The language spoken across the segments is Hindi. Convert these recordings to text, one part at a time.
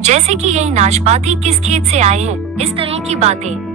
जैसे कि यही नाशपाती किस खेत से आए हैं, इस तरह की बातें।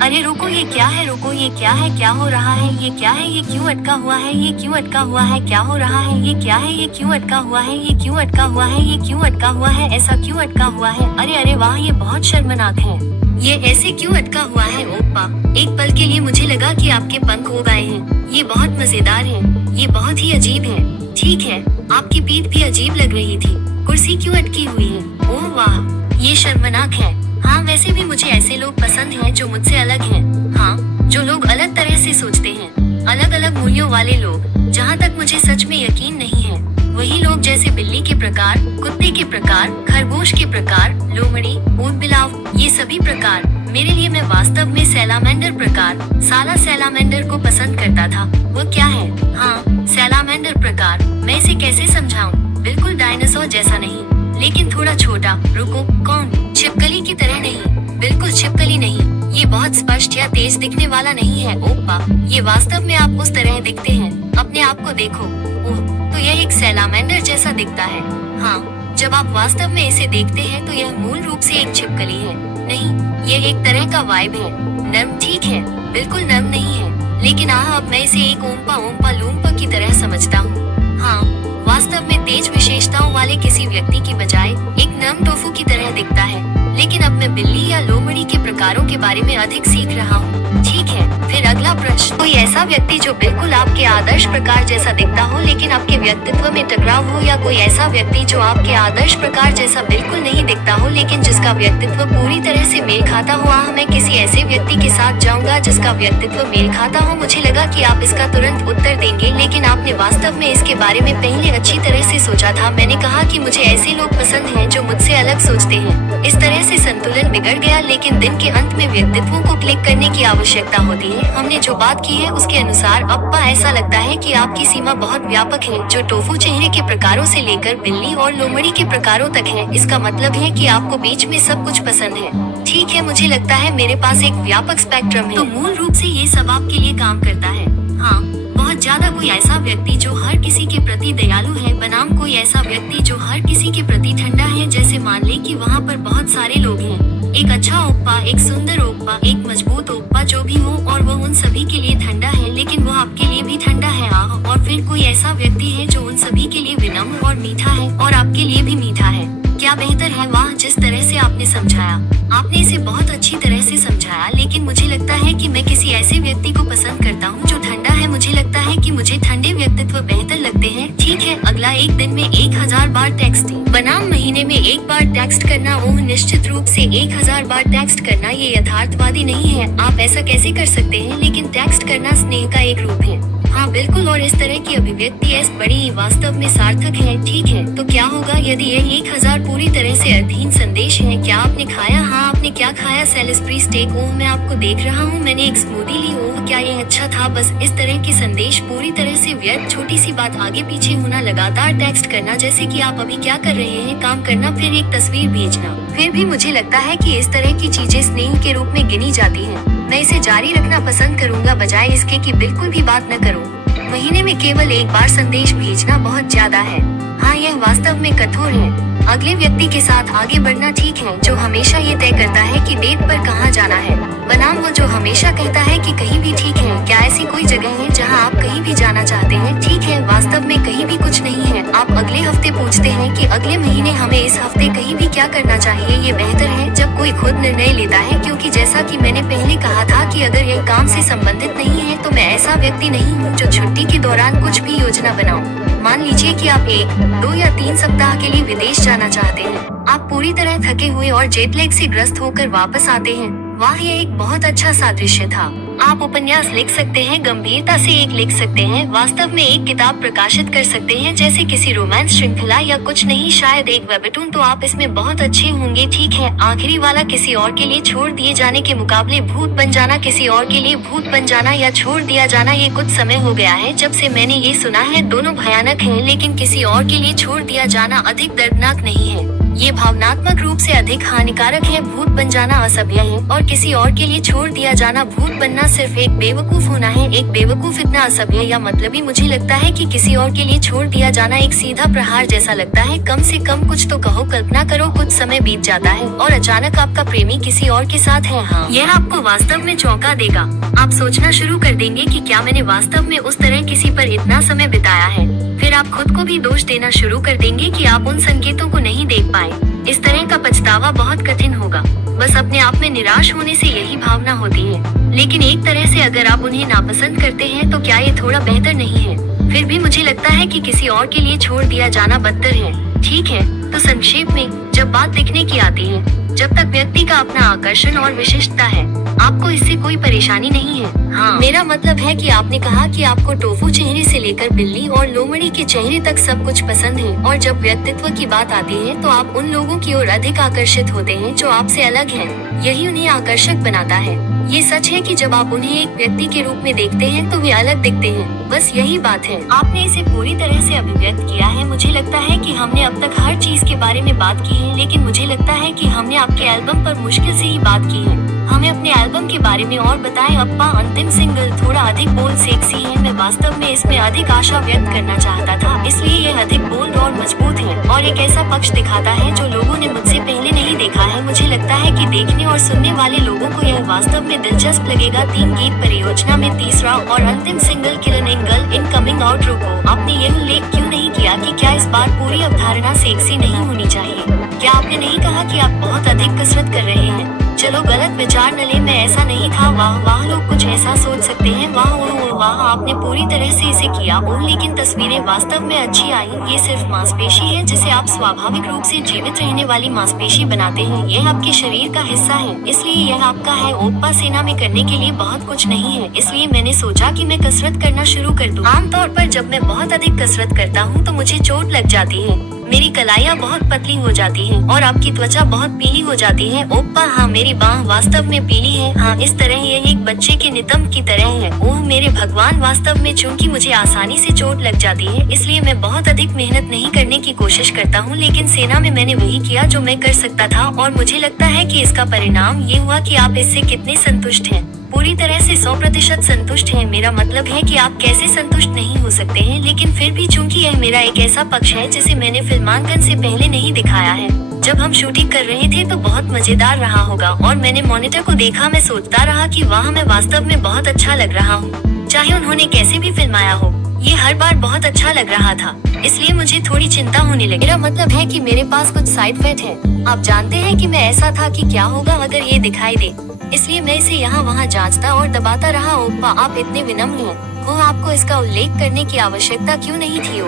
अरे रुको, ये क्या है? रुको, ये क्या है? क्या हो रहा है? ये क्या है? ये क्यों अटका हुआ है? ये क्यों अटका हुआ है? क्या हो रहा है? ये क्या है? ये क्यों अटका हुआ है? ये क्यों अटका हुआ है? ये क्यों अटका हुआ है? ऐसा क्यों अटका हुआ है? अरे अरे वाह, ये बहुत शर्मनाक है। ये ऐसे क्यों अटका हुआ है? ओप्पा, एक पल के लिए मुझे लगा कि आपके पंख हो गए हैं। ये बहुत मजेदार है, ये बहुत ही अजीब है। ठीक है, आपकी पीठ भी अजीब लग रही थी। कुर्सी क्यों अटकी हुई है? ओह वाह, ये शर्मनाक है। हाँ, वैसे भी मुझे ऐसे लोग पसंद हैं जो मुझसे अलग हैं। हाँ, जो लोग अलग तरह से सोचते हैं, अलग अलग मूल्यों वाले लोग। जहाँ तक मुझे सच में यकीन नहीं है, वही लोग जैसे बिल्ली के प्रकार, कुत्ते के प्रकार, खरगोश के प्रकार, लोमड़ी, ऊंट बिलाव, ये सभी प्रकार मेरे लिए। मैं वास्तव में सैलामेंडर प्रकार, साला सैलामेंडर को पसंद करता था। वो क्या है? हाँ, सैलामेंडर प्रकार। मैं इसे कैसे समझाऊं? बिल्कुल डायनासोर जैसा नहीं, लेकिन थोड़ा छोटा। रुको, कौन? छिपकली की तरह नहीं, बिल्कुल छिपकली नहीं। ये बहुत स्पष्ट या तेज दिखने वाला नहीं है। ओप्पा, ये वास्तव में आप उस तरह दिखते हैं। अपने आप को देखो। ओह, तो यह एक सैलामेंडर जैसा दिखता है। हाँ, जब आप वास्तव में इसे देखते हैं तो यह मूल रूप से एक छिपकली है। नहीं, यह एक तरह का वाइब है। नर्म, ठीक है, बिल्कुल नर्म नहीं है, लेकिन अब मैं इसे एक ओम्पा लूम्पा की तरह समझता हूँ। हाँ, वास्तव में तेज विशेषताओं वाले किसी व्यक्ति की बजाय एक नर्म टोफू की तरह दिखता है। लेकिन अब मैं बिल्ली या लोमड़ी के प्रकारों के बारे में अधिक सीख रहा हूँ। ठीक है, फिर अगला प्रश्न। कोई ऐसा व्यक्ति जो बिल्कुल आपके आदर्श प्रकार जैसा दिखता हो लेकिन आपके व्यक्तित्व में टकराव हो, या कोई ऐसा व्यक्ति जो आपके आदर्श प्रकार जैसा बिल्कुल नहीं दिखता हो लेकिन जिसका व्यक्तित्व पूरी तरह से मेल खाता हो। मैं किसी ऐसे व्यक्ति के साथ जाऊंगा जिसका व्यक्तित्व मेल खाता हो। मुझे लगा कि आप इसका तुरंत उत्तर देंगे, लेकिन आपने वास्तव में इसके बारे में पहले अच्छी तरह से सोचा था। मैंने कहा कि मुझे ऐसे लोग पसंद हैं जो मुझसे अलग सोचते हैं। इस तरह से संतुलन बिगड़ गया, लेकिन दिन के अंत में व्यक्तित्वों को क्लिक करने की आवश्यकता होती है। हमने जो बात की है उसके अनुसार अप्पा, ऐसा लगता है कि आपकी सीमा बहुत व्यापक है, जो टोफू चेहरे के प्रकारों से लेकर बिल्ली और लोमड़ी के प्रकारों तक है। इसका मतलब है कि आपको बीच में सब कुछ पसंद है। ठीक है, मुझे लगता है मेरे पास एक व्यापक स्पेक्ट्रम है। तो मूल रूप से ये सब आपके लिए काम करता है। हाँ, बहुत ज्यादा। कोई ऐसा व्यक्ति जो हर किसी के प्रति दयालु है बनाम कोई ऐसा व्यक्ति जो हर किसी के प्रति ठंडा है। जैसे मान ले कि वहाँ पर बहुत सारे लोग हैं, एक अच्छा ओप्पा, एक सुंदर ओप्पा, एक मजबूत ओप्पा, जो भी हो, और वो उन सभी के लिए ठंडा है, लेकिन वो आपके लिए भी ठंडा है। और फिर कोई ऐसा व्यक्ति है जो उन सभी के लिए विनम्र और मीठा है और आपके लिए भी मीठा है। क्या बेहतर है? वाह, जिस तरह से आपने समझाया, आपने इसे बहुत अच्छी तरह से समझाया। लेकिन मुझे लगता है कि मैं किसी ऐसे व्यक्ति को पसंद करता हूँ जो ठंडा है। मुझे लगता है कि मुझे ठंडे व्यक्तित्व बेहतर लगते हैं। ठीक है, अगला। एक दिन में 1000 बार टेक्स्टिंग बनाम महीने में 1 बार टेक्स्ट करना। ओह, निश्चित रूप से 1000 बार टेक्स्ट करना ये यथार्थवादी नहीं है। आप ऐसा कैसे कर सकते हैं? लेकिन टेक्स्ट करना स्नेह का एक रूप है। हाँ बिल्कुल, और इस तरह की अभिव्यक्ति इस बड़ी वास्तव में सार्थक है। ठीक है, तो क्या होगा यदि यह 1000 पूरी तरह से अर्थहीन संदेश है? क्या आपने खाया? हाँ, आपने क्या खाया? सेलिसब्री स्टेक। ओह, मैं आपको देख रहा हूँ, मैंने एक स्मूदी ली। ओह, क्या ये अच्छा था? बस इस तरह के संदेश पूरी तरह से व्यर्थ। छोटी सी बात आगे पीछे होना, लगातार टेक्स्ट करना, जैसे कि आप अभी क्या कर रहे हैं, काम करना, फिर एक तस्वीर भेजना। फिर भी मुझे लगता है कि इस तरह की चीजें स्नेह के रूप में गिनी जाती हैं। मैं इसे जारी रखना पसंद करूंगा बजाय इसके कि बिल्कुल भी बात न करूं। महीने में केवल 1 बार संदेश भेजना बहुत ज्यादा है। हाँ, यह वास्तव में कठोर है। अगले व्यक्ति के साथ आगे बढ़ना। ठीक है, जो हमेशा ये तय करता है कि डेट पर कहाँ जाना है बनाम वो जो हमेशा कहता है कि कहीं भी। ठीक है, क्या ऐसी कोई जगह है जहाँ आप कहीं भी जाना चाहते हैं? ठीक है, वास्तव में कहीं भी कुछ नहीं है। आप अगले हफ्ते पूछते हैं कि अगले महीने हमें इस हफ्ते कहीं भी क्या करना चाहिए। ये बेहतर है जब कोई खुद निर्णय लेता है, क्योंकि जैसा कि मैंने पहले कहा था कि अगर यह काम से संबंधित नहीं है तो मैं ऐसा व्यक्ति नहीं हूँ जो छुट्टी के दौरान कुछ भी योजना बनाऊं। मान लीजिए कि आप 1, 2 या 3 सप्ताह के लिए विदेश जाना चाहते हैं। आप पूरी तरह थके हुए और जेटलैग से ग्रस्त होकर वापस आते हैं। वाह, यह एक बहुत अच्छा सादृश्य था। आप उपन्यास लिख सकते हैं, गंभीरता से एक लिख सकते हैं, वास्तव में एक किताब प्रकाशित कर सकते हैं, जैसे किसी रोमांस श्रृंखला या कुछ नहीं, शायद एक वेबटून। तो आप इसमें बहुत अच्छे होंगे। ठीक है, आखिरी वाला, किसी और के लिए छोड़ दिए जाने के मुकाबले भूत बन जाना। किसी और के लिए भूत बन जाना या छोड़ दिया जाना, ये कुछ समय हो गया है जब से मैंने ये सुना है। दोनों भयानक हैं, लेकिन किसी और के लिए छोड़ दिया जाना अधिक दर्दनाक नहीं है। ये भावनात्मक रूप से अधिक हानिकारक है। भूत बन जाना असभ्य है और किसी और के लिए छोड़ दिया जाना। भूत बनना सिर्फ एक बेवकूफ होना है। एक बेवकूफ इतना असभ्य या मतलबी मुझे लगता है कि किसी और के लिए छोड़ दिया जाना एक सीधा प्रहार जैसा लगता है। कम से कम कुछ तो कहो। कल्पना करो कुछ समय बीत जाता है और अचानक आपका प्रेमी किसी और के साथ है। हाँ, यह आपको वास्तव में चौंका देगा। आप सोचना शुरू कर देंगे कि क्या मैंने वास्तव में उस तरह किसी पर इतना समय बिताया है। फिर आप खुद को भी दोष देना शुरू कर देंगे कि आप उन संकेतों को नहीं देख पाए। इस तरह का पछतावा बहुत कठिन होगा। बस अपने आप में निराश होने से यही भावना होती है। लेकिन एक तरह से अगर आप उन्हें नापसंद करते हैं तो क्या ये थोड़ा बेहतर नहीं है? फिर भी मुझे लगता है कि किसी और के लिए छोड़ दिया जाना बदतर है। ठीक है, तो संक्षेप में जब बात दिखने की आती है, जब तक व्यक्ति का अपना आकर्षण और विशिष्टता है, आपको इससे कोई परेशानी नहीं है। हाँ, मेरा मतलब है कि आपने कहा कि आपको टोफू चेहरे से लेकर बिल्ली और लोमड़ी के चेहरे तक सब कुछ पसंद है, और जब व्यक्तित्व की बात आती है तो आप उन लोगों की ओर अधिक आकर्षित होते हैं जो आपसे अलग हैं। यही उन्हें आकर्षक बनाता है। ये सच है कि जब आप उन्हें एक व्यक्ति के रूप में देखते हैं तो वे अलग दिखते हैं। बस यही बात है। आपने इसे पूरी तरह से अभिव्यक्त किया है। मुझे लगता है कि हमने अब तक हर चीज के बारे में बात की है, लेकिन मुझे लगता है कि हमने आपके एल्बम पर मुश्किल से ही बात की है। हमें अपने एल्बम के बारे में और बताएं। अप्पा अंतिम सिंगल थोड़ा अधिक बोल्ड सेक्सी है। मैं वास्तव में इसमें अधिक आशा व्यक्त करना चाहता था, इसलिए यह अधिक बोल्ड और मजबूत है और एक ऐसा पक्ष दिखाता है जो लोगों ने मुझसे पहले नहीं देखा है। मुझे लगता है कि देखने और सुनने वाले लोगों को यह वास्तव में दिलचस्प लगेगा। 3 गीत परियोजना में तीसरा और अंतिम single killing girl in coming out रुको। आपने यह उल्लेख क्यों नहीं किया कि क्या इस बार पूरी अवधारणा सेक्सी नहीं होनी चाहिए? क्या आपने नहीं कहा कि आप बहुत अधिक कसरत कर रहे हैं? चलो गलत विचार न ले, मैं ऐसा नहीं था। वाह वाह, लोग कुछ ऐसा सोच सकते हैं। वाह ओह वाह, आपने पूरी तरह से इसे किया। ओह, लेकिन तस्वीरें वास्तव में अच्छी आई। ये सिर्फ मांसपेशी है जिसे आप स्वाभाविक रूप से जीवित रहने वाली मांसपेशी बनाते हैं। यह आपके शरीर का हिस्सा है, इसलिए यह आपका है। ओप्पा सेना में करने के लिए बहुत कुछ नहीं है, इसलिए मैंने सोचा कि मैं कसरत करना शुरू कर दूं। आमतौर पर जब मैं बहुत अधिक कसरत करता हूँ तो मुझे चोट लग जाती है। मेरी कलाइयाँ बहुत पतली हो जाती हैं और आपकी त्वचा बहुत पीली हो जाती है। ओप्पा हाँ, मेरी बाह वास्तव में पीली है। हाँ, इस तरह यह एक बच्चे के नितंब की तरह है। ओह मेरे भगवान, वास्तव में चूंकि मुझे आसानी से चोट लग जाती है, इसलिए मैं बहुत अधिक मेहनत नहीं करने की कोशिश करता हूँ। लेकिन सेना में मैंने वही किया जो मैं कर सकता था और मुझे लगता है कि इसका परिणाम ये हुआ कि आप इससे कितने संतुष्ट हैं। पूरी तरह से 100% संतुष्ट हैं। मेरा मतलब है कि आप कैसे संतुष्ट नहीं हो सकते हैं, लेकिन फिर भी चूंकि यह मेरा एक ऐसा पक्ष है जिसे मैंने फिल्मांकन से पहले नहीं दिखाया है। जब हम शूटिंग कर रहे थे तो बहुत मजेदार रहा होगा और मैंने मॉनिटर को देखा। मैं सोचता रहा कि वाह, मैं वास्तव में बहुत अच्छा लग रहा हूँ। चाहे उन्होंने कैसे भी फिल्माया हो, ये हर बार बहुत अच्छा लग रहा था, इसलिए मुझे थोड़ी चिंता होने लगी। मेरा मतलब है कि मेरे पास कुछ साइड इफेक्ट है। आप जानते हैं कि मैं ऐसा था कि क्या होगा अगर ये दिखाई दे, इसलिए मैं इसे यहाँ वहाँ जांचता और दबाता रहा। ओप्पा आप इतने विनम्र हैं। वो आपको इसका उल्लेख करने की आवश्यकता क्यों नहीं थी?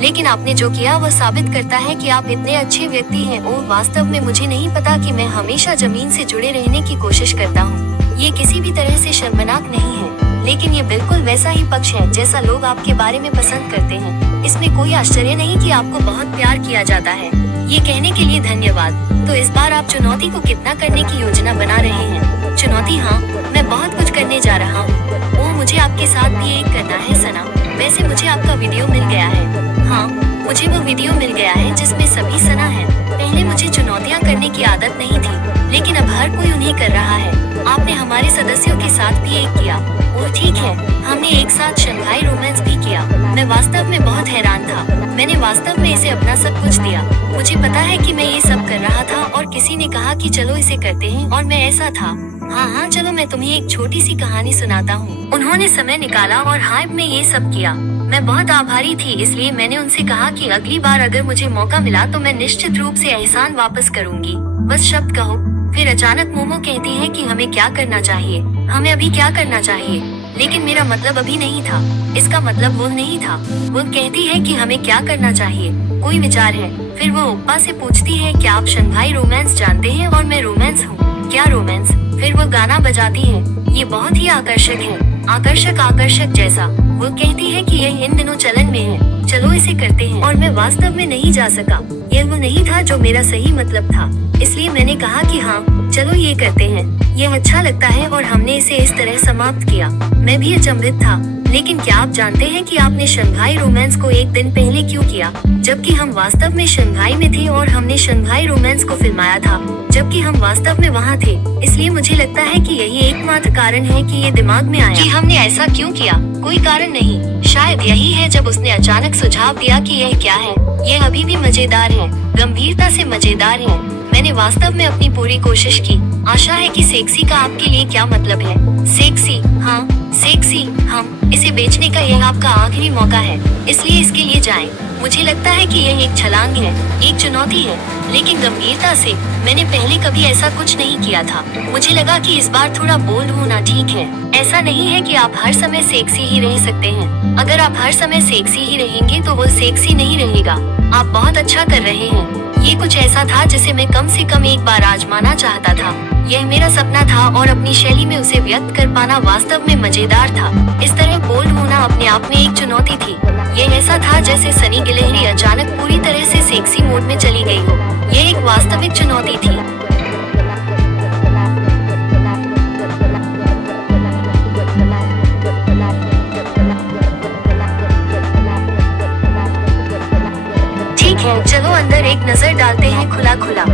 लेकिन आपने जो किया वह साबित करता है कि आप इतने अच्छे व्यक्ति हैं। ओह वास्तव में मुझे नहीं पता कि मैं हमेशा जमीन से जुड़े रहने की कोशिश करता हूँ। ये किसी भी तरह से शर्मनाक नहीं है, लेकिन ये बिल्कुल वैसा ही पक्ष है जैसा लोग आपके बारे में पसंद करते हैं। इसमें कोई आश्चर्य नहीं कि आपको बहुत प्यार किया जाता है। ये कहने के लिए धन्यवाद। तो इस बार आप चुनौती को कितना करने की योजना बना रहे हैं? चुनौती? हाँ, मैं बहुत कुछ करने जा रहा हूँ। ओह मुझे आपके साथ भी एक करना है सना। वैसे मुझे आपका वीडियो मिल गया है। हाँ, मुझे वो वीडियो मिल गया है जिसमें सभी सना है। पहले मुझे चुनौतियाँ करने की आदत नहीं थी, लेकिन अब हर कोई उन्हें कर रहा है। आपने हमारे सदस्यों के साथ भी एक किया। ओह ठीक है, हमने एक साथ शंघाई रोमांस भी किया। मैं वास्तव में बहुत हैरान था। मैंने वास्तव में इसे अपना सब कुछ दिया। मुझे पता है कि मैं ये सब कर रहा था और किसी ने कहा कि चलो इसे करते हैं और मैं ऐसा था। हाँ, चलो मैं तुम्हें एक छोटी सी कहानी सुनाता हूँ। उन्होंने समय निकाला और हाइब में ये सब किया। मैं बहुत आभारी थी, इसलिए मैंने उनसे कहा कि अगली बार अगर मुझे मौका मिला तो मैं निश्चित रूप से एहसान वापस करूँगी। बस शब्द कहो। फिर अचानक मोमो कहती है कि हमें क्या करना चाहिए, हमें अभी क्या करना चाहिए। लेकिन मेरा मतलब अभी नहीं था। इसका मतलब वो नहीं था। वो कहती है कि हमें क्या करना चाहिए, कोई विचार है। फिर वो ओप्पा से पूछती है क्या आप शंघाई रोमांस जानते हैं और मैं रोमांस हूँ। क्या रोमांस? फिर वो गाना बजाती है। ये बहुत ही आकर्षक है, आकर्षक जैसा। वो कहती है कि यह इन दिनों चलन में है, चलो इसे करते हैं। और मैं वास्तव में नहीं जा सका। यह वो नहीं था जो मेरा सही मतलब था, इसलिए मैंने कहा कि हाँ चलो ये करते हैं, यह अच्छा लगता है और हमने इसे इस तरह समाप्त किया। मैं भी अचंभित था, लेकिन क्या आप जानते हैं कि आपने शंघाई रोमांस को एक दिन पहले क्यों किया, जबकि हम वास्तव में शंघाई में थे और हमने शंघाई रोमांस को फिल्माया था, जबकि हम वास्तव में वहाँ थे। इसलिए मुझे लगता है कि यही एकमात्र कारण है कि ये दिमाग में आया कि हमने ऐसा क्यों किया। कोई कारण नहीं, शायद यही है जब उसने अचानक सुझाव दिया कि यह क्या है। यह अभी भी मजेदार है, गंभीरता से मजेदार है। मैंने वास्तव में अपनी पूरी कोशिश की। आशा है कि सेक्सी का आपके लिए क्या मतलब है। सेक्सी, हाँ सेक्सी, हम इसे बेचने का यह आपका आखिरी मौका है, इसलिए इसके लिए जाएं। मुझे लगता है कि यह एक छलांग है, एक चुनौती है, लेकिन गंभीरता से। मैंने पहले कभी ऐसा कुछ नहीं किया था। मुझे लगा कि इस बार थोड़ा बोल्ड होना ठीक है। ऐसा नहीं है कि आप हर समय सेक्सी ही रह सकते हैं। अगर आप हर समय सेक्सी ही रहेंगे तो वो सेक्सी नहीं रहेगा। आप बहुत अच्छा कर रहे हैं। ये कुछ ऐसा था जिसे मैं कम से कम एक बार आजमाना चाहता था। यह मेरा सपना था और अपनी शैली में उसे व्यक्त कर पाना वास्तव में मजेदार था। इस तरह बोल्ड होना अपने आप में एक चुनौती थी। यह ऐसा था जैसे सनी गिलहरी अचानक पूरी तरह से सेक्सी मोड में चली गई हो। यह एक वास्तविक चुनौती थी। ठीक है, चलो अंदर एक नजर डालते हैं खुला खुला।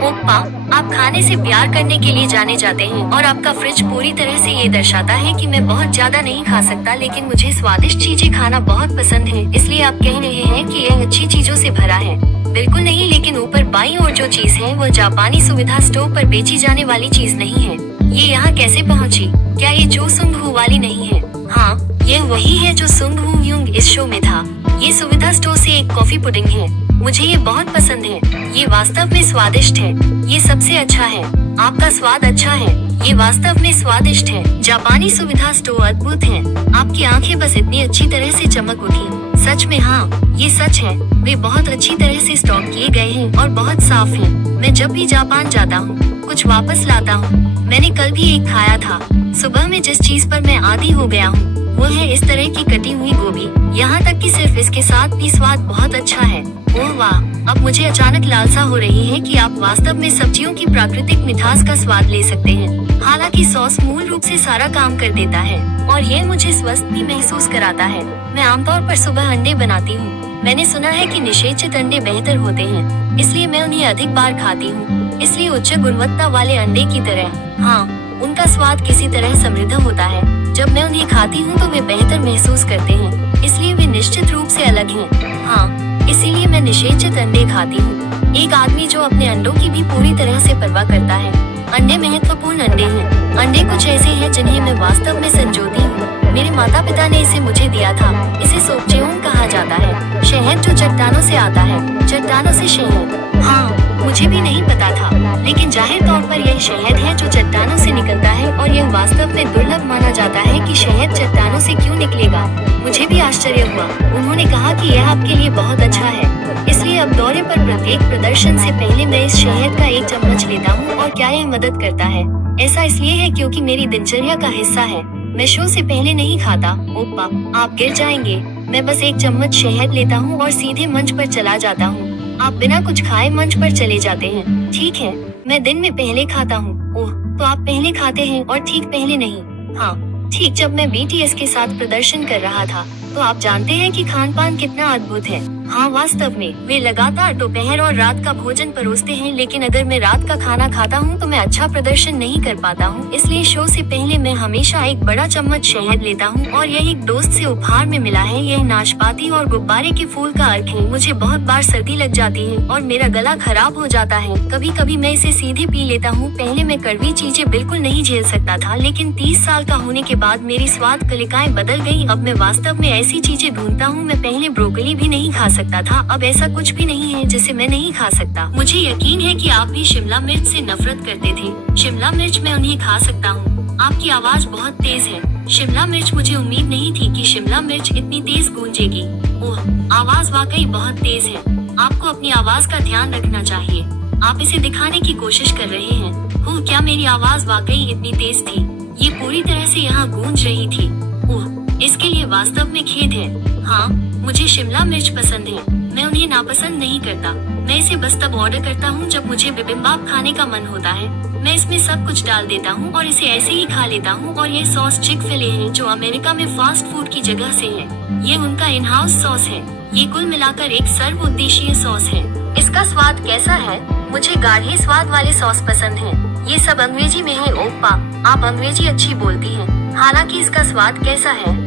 ओप्पा, आप खाने से प्यार करने के लिए जाने जाते हैं और आपका फ्रिज पूरी तरह से ये दर्शाता है कि मैं बहुत ज्यादा नहीं खा सकता, लेकिन मुझे स्वादिष्ट चीजें खाना बहुत पसंद है। इसलिए आप कह रहे हैं कि यह अच्छी चीजों से भरा है। बिल्कुल नहीं, लेकिन ऊपर बाईं ओर जो चीज है वह जापानी सुविधा स्टोव पर बेची जाने वाली चीज नहीं है। ये यहाँ कैसे पहुँची? क्या ये जो सुंग हू वाली नहीं है? हाँ, यह वही है जो सुंग हू युंग इस शो में था। ये सुविधा स्टोव से एक कॉफी पुडिंग है। मुझे ये बहुत पसंद है। ये वास्तव में स्वादिष्ट है। ये सबसे अच्छा है। आपका स्वाद अच्छा है। ये वास्तव में स्वादिष्ट है। जापानी सुविधा स्टोव अद्भुत है। आपकी आंखें बस इतनी अच्छी तरह से चमक उठी। सच में हाँ, ये सच है। वे बहुत अच्छी तरह से स्टॉक किए गए हैं और बहुत साफ हैं। मैं जब भी जापान जाता हूँ कुछ वापस लाता हूँ। मैंने कल भी एक खाया था। सुबह में जिस चीज पर मैं आदी हो गया हूँ वो है इस तरह की कटी हुई गोभी। यहाँ तक कि सिर्फ इसके साथ भी स्वाद बहुत अच्छा है। ओह वाह, अब मुझे अचानक लालसा हो रही है कि आप वास्तव में सब्जियों की प्राकृतिक मिठास का स्वाद ले सकते हैं। हालांकि सॉस मूल रूप से सारा काम कर देता है और ये मुझे स्वस्थ भी महसूस कराता है। मैं आमतौर पर सुबह अंडे बनाती हूँ। मैंने सुना है कि निषेचित अंडे बेहतर होते हैं, इसलिए मैं उन्हें अधिक बार खाती हूँ। इसलिए उच्च गुणवत्ता वाले अंडे की तरह, हाँ, उनका स्वाद किसी तरह समृद्ध होता है। जब मैं उन्हें खाती हूँ तो वे बेहतर महसूस करते हैं, इसलिए वे निश्चित रूप से अलग हैं। हाँ, इसीलिए मैं निषेचित अंडे खाती हूँ। एक आदमी जो अपने अंडों की भी पूरी तरह से परवाह करता है। अंडे महत्वपूर्ण अंडे हैं। अंडे कुछ ऐसे हैं जिन्हें मैं वास्तव में संजोती हूँ। मेरे माता पिता ने इसे मुझे दिया था। इसे सोपचेओंग कहा जाता है। शहद जो चट्टानों से आता है। चट्टानों से शहद, हाँ, मुझे भी नहीं पता था, लेकिन जाहिर तौर पर यह शहद है जो चट्टानों से निकलता है और यह वास्तव में दुर्लभ माना जाता है कि शहद चट्टानों से क्यों निकलेगा। मुझे भी आश्चर्य हुआ। उन्होंने कहा कि यह आपके लिए बहुत अच्छा है। इसलिए अब दौरे पर प्रत्येक प्रदर्शन से पहले मैं इस शहद का एक चम्मच लेता हूँ। और क्या यह मदद करता है? ऐसा इसलिए है क्योंकि मेरी दिनचर्या का हिस्सा है। मैं शो से पहले नहीं खाता। ओप्पा, आप गिर जाएंगे। मैं बस एक चम्मच शहद लेता हूँ और सीधे मंच पर चला जाता हूँ। आप बिना कुछ खाए मंच पर चले जाते हैं। ठीक है, मैं दिन में पहले खाता हूँ। ओह, तो आप पहले खाते हैं और ठीक पहले नहीं। हाँ, ठीक जब मैं BTS के साथ प्रदर्शन कर रहा था। तो आप जानते हैं कि खान पान कितना अद्भुत है। हाँ, वास्तव में वे लगातार दोपहर और रात का भोजन परोसते हैं, लेकिन अगर मैं रात का खाना खाता हूँ तो मैं अच्छा प्रदर्शन नहीं कर पाता हूँ। इसलिए शो से पहले मैं हमेशा एक बड़ा चम्मच शहद लेता हूँ और यह एक दोस्त से उपहार में मिला है। यह नाशपाती और गुब्बारे के फूल का अर्क है। मुझे बहुत बार सर्दी लग जाती है और मेरा गला खराब हो जाता है। कभी कभी मैं इसे सीधे पी लेता हूँ। पहले मैं कड़वी चीजें बिल्कुल नहीं झेल सकता था, लेकिन 30 साल का होने के बाद मेरी स्वाद कलिकाएं बदल गयी। अब मैं वास्तव में ऐसी चीजें ढूंढता हूँ। मैं पहले ब्रोकली भी नहीं खा सकता था, अब ऐसा कुछ भी नहीं है जिसे मैं नहीं खा सकता। मुझे यकीन है कि आप भी शिमला मिर्च से नफरत करते थे। शिमला मिर्च मैं उन्हें खा सकता हूँ। आपकी आवाज बहुत तेज है। शिमला मिर्च, मुझे उम्मीद नहीं थी कि शिमला मिर्च इतनी तेज गूंजेगी। ओह, आवाज वाकई बहुत तेज है। आपको अपनी आवाज का ध्यान रखना चाहिए। आप इसे दिखाने की कोशिश कर रहे हैं। ओह, क्या मेरी आवाज वाकई इतनी तेज थी? ये पूरी तरह से यहाँ गूंज रही थी। ओह, इसके ये वास्तव में खेद है। हाँ, मुझे शिमला मिर्च पसंद है, मैं उन्हें नापसंद नहीं करता। मैं इसे बस तब ऑर्डर करता हूँ जब मुझे बिबिम्बाप खाने का मन होता है। मैं इसमें सब कुछ डाल देता हूँ और इसे ऐसे ही खा लेता हूँ। और ये सॉस चिक-फिले है जो अमेरिका में फास्ट फूड की जगह से है। ये उनका इन हाउस सॉस है। ये कुल मिलाकर एक सर्व उद्देशीय सॉस है। इसका स्वाद कैसा है? मुझे गाढ़े स्वाद वाले सॉस पसंद है। ये सब अंग्रेजी में है। ओप्पा, आप अंग्रेजी अच्छी बोलती हैं। हालांकि इसका स्वाद कैसा है?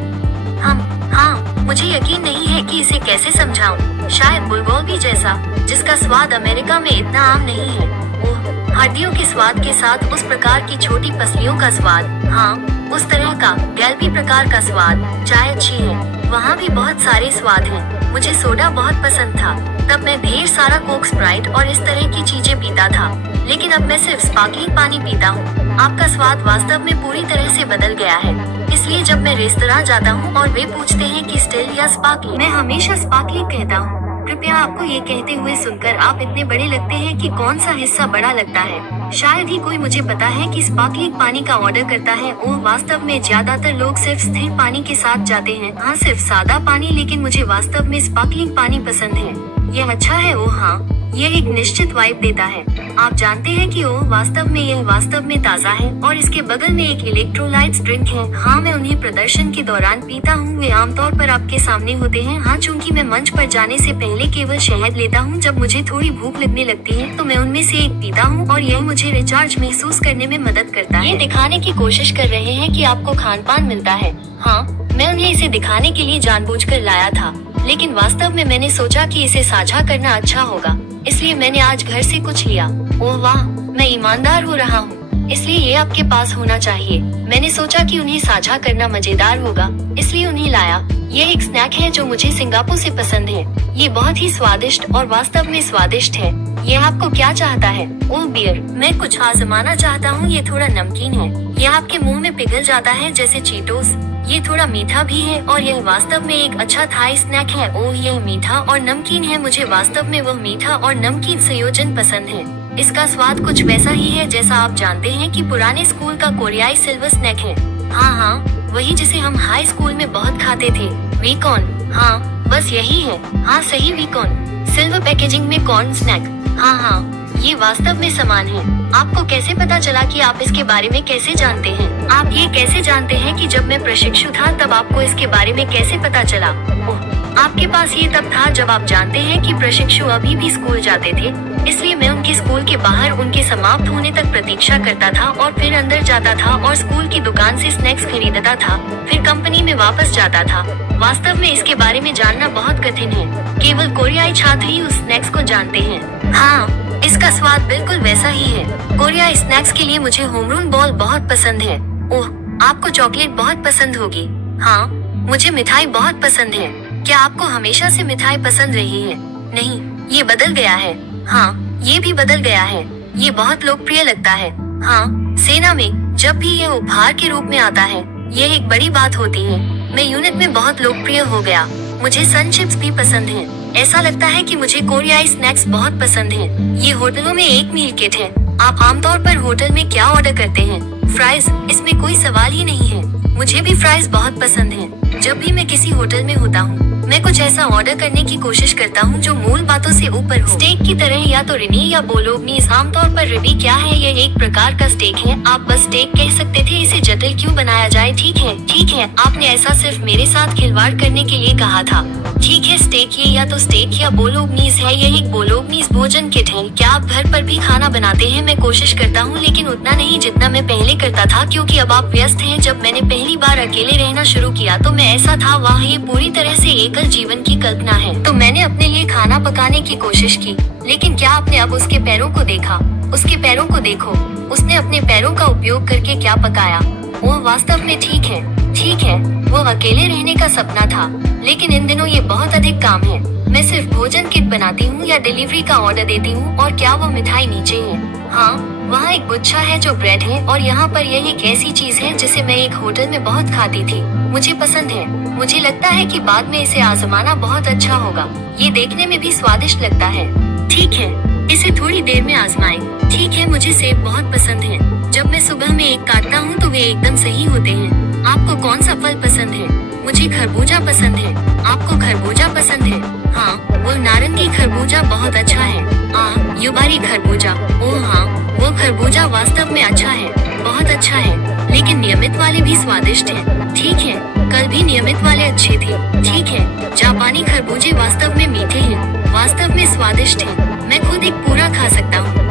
हाँ, मुझे यकीन नहीं है कि इसे कैसे समझाऊं। शायद बुलगोगी जैसा, जिसका स्वाद अमेरिका में इतना आम नहीं है। ओह, हड्डियों के स्वाद के साथ उस प्रकार की छोटी पसलियों का स्वाद। हाँ, उस तरह का गैल्पी प्रकार का स्वाद। चाय अच्छी है, वहाँ भी बहुत सारे स्वाद हैं। मुझे सोडा बहुत पसंद था, तब मैं ढेर सारा कोक, स्प्राइट और इस तरह की चीजें पीता था, लेकिन अब मैं सिर्फ स्पार्कलिंग पानी पीता हूँ। आपका स्वाद वास्तव में पूरी तरह से बदल गया है। इसलिए जब मैं रेस्तरां जाता हूँ और वे पूछते हैं कि स्टिल या स्पार्कलिंग, मैं हमेशा स्पार्कलिंग कहता हूँ। कृपया आपको ये कहते हुए सुनकर आप इतने बड़े लगते हैं कि कौन सा हिस्सा बड़ा लगता है। शायद ही कोई मुझे पता है कि स्पार्कलिंग पानी का ऑर्डर करता है। ओह, वास्तव में ज्यादातर लोग सिर्फ स्थिर पानी के साथ जाते हैं। हाँ, सिर्फ सादा पानी, लेकिन मुझे वास्तव में स्पार्कलिंग पानी पसंद है। यह अच्छा है। ओह हाँ, यह एक निश्चित वाइब देता है। आप जानते हैं कि ओह, वास्तव में यह वास्तव में ताज़ा है। और इसके बगल में एक इलेक्ट्रोलाइट्स ड्रिंक है। हाँ, मैं उन्हें प्रदर्शन के दौरान पीता हूँ। वे आमतौर पर आपके सामने होते हैं। हाँ, चूंकि मैं मंच पर जाने से पहले केवल शहद लेता हूँ जब मुझे थोड़ी भूख लगने लगती है, तो मैं उनमें से एक पीता हूँ और यह मुझे रिचार्ज महसूस करने में मदद करता है। ये दिखाने की कोशिश कर रहे हैं कि आपको खान पान मिलता है। हाँ, मैं उन्हें इसे दिखाने के लिए जानबूझकर लाया था, लेकिन वास्तव में मैंने सोचा कि इसे साझा करना अच्छा होगा, इसलिए मैंने आज घर से कुछ लिया। ओह वाह, मैं ईमानदार हो रहा हूँ, इसलिए ये आपके पास होना चाहिए। मैंने सोचा कि उन्हें साझा करना मजेदार होगा, इसलिए उन्हें लाया। ये एक स्नैक है जो मुझे सिंगापुर से पसंद है। ये बहुत ही स्वादिष्ट और वास्तव में स्वादिष्ट है। ये आपको क्या चाहता है? ओह बियर, मैं कुछ आजमाना चाहता हूँ। ये थोड़ा नमकीन है। ये आपके मुंह में पिघल जाता है जैसे चीटोस। ये थोड़ा मीठा भी है और यह वास्तव में एक अच्छा थाई स्नैक है। ओह, यह मीठा और नमकीन है। मुझे वास्तव में वह मीठा और नमकीन संयोजन पसंद है। इसका स्वाद कुछ वैसा ही है जैसा आप जानते हैं कि पुराने स्कूल का कोरियाई सिल्वर स्नैक है। हाँ, वही जिसे हम हाई स्कूल में बहुत खाते थे। वीकॉर्न। हाँ, बस यही है। हाँ सही, वीकॉर्न, सिल्वर पैकेजिंग में कॉर्न स्नैक। हाँ, ये वास्तव में समान है। आपको कैसे पता चला कि आप इसके बारे में कैसे जानते हैं? आप ये कैसे जानते हैं कि जब मैं प्रशिक्षु था तब आपको इसके बारे में कैसे पता चला? ओह, आपके पास ये तब था जब आप जानते हैं कि प्रशिक्षु अभी भी स्कूल जाते थे, इसलिए मैं उनके स्कूल के बाहर उनके समाप्त होने तक प्रतीक्षा करता था और फिर अंदर जाता था और स्कूल की दुकान से स्नैक्स खरीदता था, फिर कंपनी में वापस जाता था। वास्तव में इसके बारे में जानना बहुत कठिन है। केवल कोरियाई छात्र ही उस स्नैक्स को जानते हैं। हाँ, इसका स्वाद बिल्कुल वैसा ही है। कोरियाई स्नैक्स के लिए मुझे होमरून बॉल बहुत पसंद है। ओह, आपको चॉकलेट बहुत पसंद होगी। हाँ, मुझे मिठाई बहुत पसंद है। क्या आपको हमेशा से मिठाई पसंद रही है? नहीं, ये बदल गया है। हाँ, ये भी बदल गया है। ये बहुत लोकप्रिय लगता है। हाँ, सेना में जब भी ये उपहार के रूप में आता है, यह एक बड़ी बात होती है। मैं यूनिट में बहुत लोकप्रिय हो गया। मुझे सन चिप्स भी पसंद हैं। ऐसा लगता है कि मुझे कोरियाई स्नैक्स बहुत पसंद हैं। ये होटलों में एक मील किट है। आप आमतौर पर होटल में क्या ऑर्डर करते हैं? फ्राइज, इसमें कोई सवाल ही नहीं है। मुझे भी फ्राइज बहुत पसंद हैं। जब भी मैं किसी होटल में होता हूँ, मैं कुछ ऐसा ऑर्डर करने की कोशिश करता हूँ जो मूल बातों से ऊपर हो। स्टेक की तरह, या तो रिनी या बोलोग्नीज। आमतौर पर रिबी क्या है? यह एक प्रकार का स्टेक है। आप बस स्टेक कह सकते थे। इसे जटिल क्यों बनाया जाए? ठीक है, आपने ऐसा सिर्फ मेरे साथ खिलवाड़ करने के लिए कहा था। ठीक है, स्टेक ये या तो स्टेक या बोलोग्नीज है। यह एक बोलोग्नीज भोजन किट है। क्या आप घर पर भी खाना बनाते हैं? मैं कोशिश करता हूँ, लेकिन उतना नहीं जितना मैं पहले करता था, क्योंकि अब आप व्यस्त हैं। जब मैंने पहली बार अकेले रहना शुरू किया तो मैं ऐसा था, वाह, ये पूरी तरह से एकल जीवन की कल्पना है। तो मैंने अपने लिए खाना पकाने की कोशिश की, लेकिन क्या आपने अब उसके पैरों को देखा? उसके पैरों को देखो। उसने अपने पैरों का उपयोग करके क्या पकाया? वो वास्तव में ठीक है, वो अकेले रहने का सपना था, लेकिन इन दिनों ये बहुत अधिक काम है। मैं सिर्फ भोजन किट बनाती हूँ या डिलीवरी का ऑर्डर देती हूँ। और क्या वो मिठाई नीचे है? हाँ, वहाँ एक गुच्छा है जो ब्रेड है, और यहाँ पर यह एक ऐसी चीज है जिसे मैं एक होटल में बहुत खाती थी। मुझे पसंद है। मुझे लगता है कि बाद में इसे आजमाना बहुत अच्छा होगा। ये देखने में भी स्वादिष्ट लगता है। ठीक है, इसे थोड़ी देर में आजमाएं। ठीक है, मुझे सेब बहुत पसंद है। जब मैं सुबह में एक काटता हूँ तो वे एकदम सही होते हैं। आपको कौन सा फल पसंद है? मुझे खरबूजा पसंद है। आपको खरबूजा पसंद है? हाँ, वो नारंगी खरबूजा बहुत अच्छा है। युबारी खरबूजा, ओह हाँ, वो खरबूजा वास्तव में अच्छा है, बहुत अच्छा है, लेकिन नियमित वाले भी स्वादिष्ट हैं। ठीक है, कल भी नियमित वाले अच्छे थे। ठीक है, जापानी खरबूजे वास्तव में मीठे हैं, वास्तव में स्वादिष्ट हैं। मैं खुद एक पूरा खा सकता हूँ।